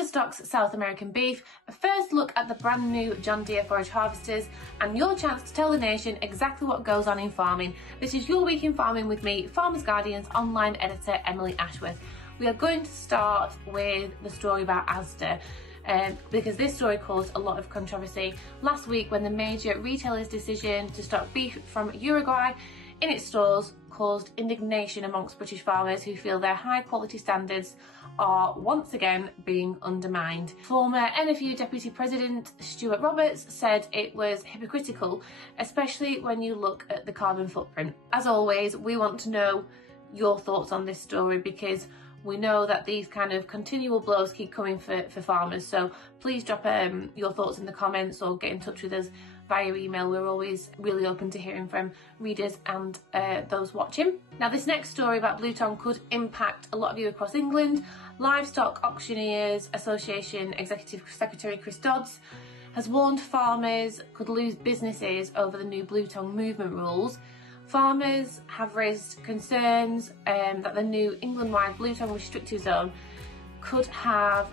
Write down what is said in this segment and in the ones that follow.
Asda stocks South American beef, a first look at the brand new John Deere Forage harvesters, and your chance to tell the nation exactly what goes on in farming. This is Your Week in Farming with me, Farmers Guardian's online editor, Emily Ashworth. We are going to start with the story about Asda. Because this story caused a lot of controversy last week when the major retailer's decision to stock beef from Uruguay in its stores caused indignation amongst British farmers who feel their high quality standards are once again being undermined. Former NFU Deputy President Stuart Roberts said it was hypocritical, especially when you look at the carbon footprint. As always, we want to know your thoughts on this story because we know that these kind of continual blows keep coming for farmers, so please drop your thoughts in the comments or get in touch with us via email. We're always really open to hearing from readers and those watching. Now, this next story about Bluetongue could impact a lot of you across England. Livestock Auctioneers Association Executive Secretary Chris Dodds has warned farmers could lose businesses over the new Bluetongue movement rules. Farmers have raised concerns that the new England-wide Bluetongue restrictive zone could have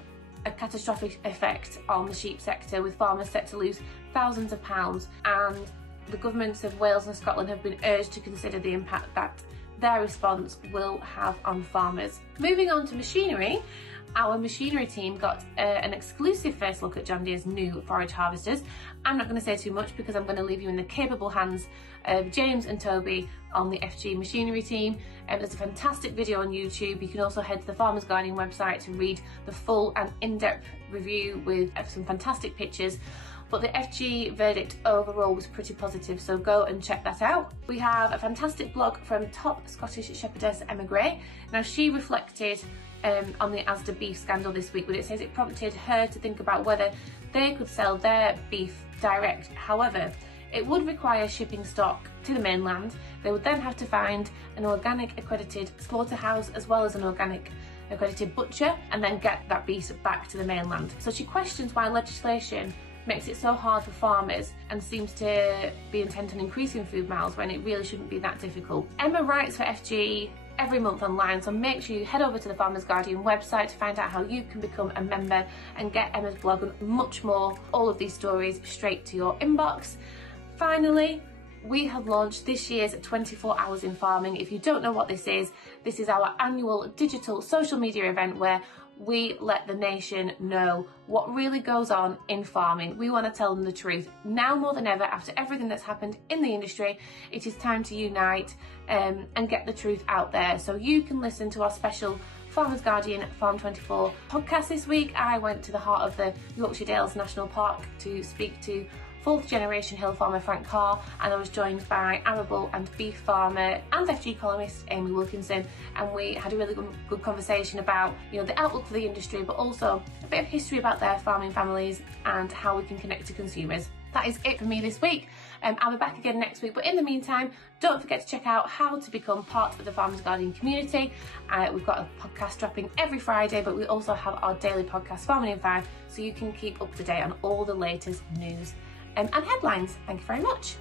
a catastrophic effect on the sheep sector, with farmers set to lose thousands of pounds, and the governments of Wales and Scotland have been urged to consider the impact that their response will have on farmers. Moving on to machinery, our machinery team got an exclusive first look at John Deere's new forage harvesters. I'm not going to say too much because I'm going to leave you in the capable hands of James and Toby on the FG machinery team. There's a fantastic video on YouTube. You can also head to the Farmers Guardian website to read the full and in-depth review with some fantastic pictures. But the FG verdict overall was pretty positive, so go and check that out. We have a fantastic blog from top Scottish shepherdess Emma Gray. Now, she reflected on the Asda beef scandal this week, but it says it prompted her to think about whether they could sell their beef direct. However, it would require shipping stock to the mainland. They would then have to find an organic accredited slaughterhouse as well as an organic accredited butcher and then get that beef back to the mainland. So she questions why legislation makes it so hard for farmers and seems to be intent on increasing food miles when it really shouldn't be that difficult. Emma writes for FG every month online, so make sure you head over to the Farmers Guardian website to find out how you can become a member and get Emma's blog and much more, all of these stories straight to your inbox. Finally, we have launched this year's 24 Hours in Farming. If you don't know what this is our annual digital social media event where we let the nation know what really goes on in farming. We want to tell them the truth. Now more than ever, after everything that's happened in the industry, it is time to unite and get the truth out there. So you can listen to our special Farmers Guardian Farm 24 podcast this week. I went to the heart of the Yorkshire Dales National Park to speak to fourth generation hill farmer Frank Carr, and I was joined by arable and beef farmer and FG columnist Amy Wilkinson, and we had a really good conversation about the outlook for the industry, but also a bit of history about their farming families and how we can connect to consumers. That is it for me this week. I'll be back again next week, but in the meantime, don't forget to check out how to become part of the Farmers Guardian community. We've got a podcast dropping every Friday, but we also have our daily podcast, Farming in 5, so you can keep up to date on all the latest news and headlines. Thank you very much.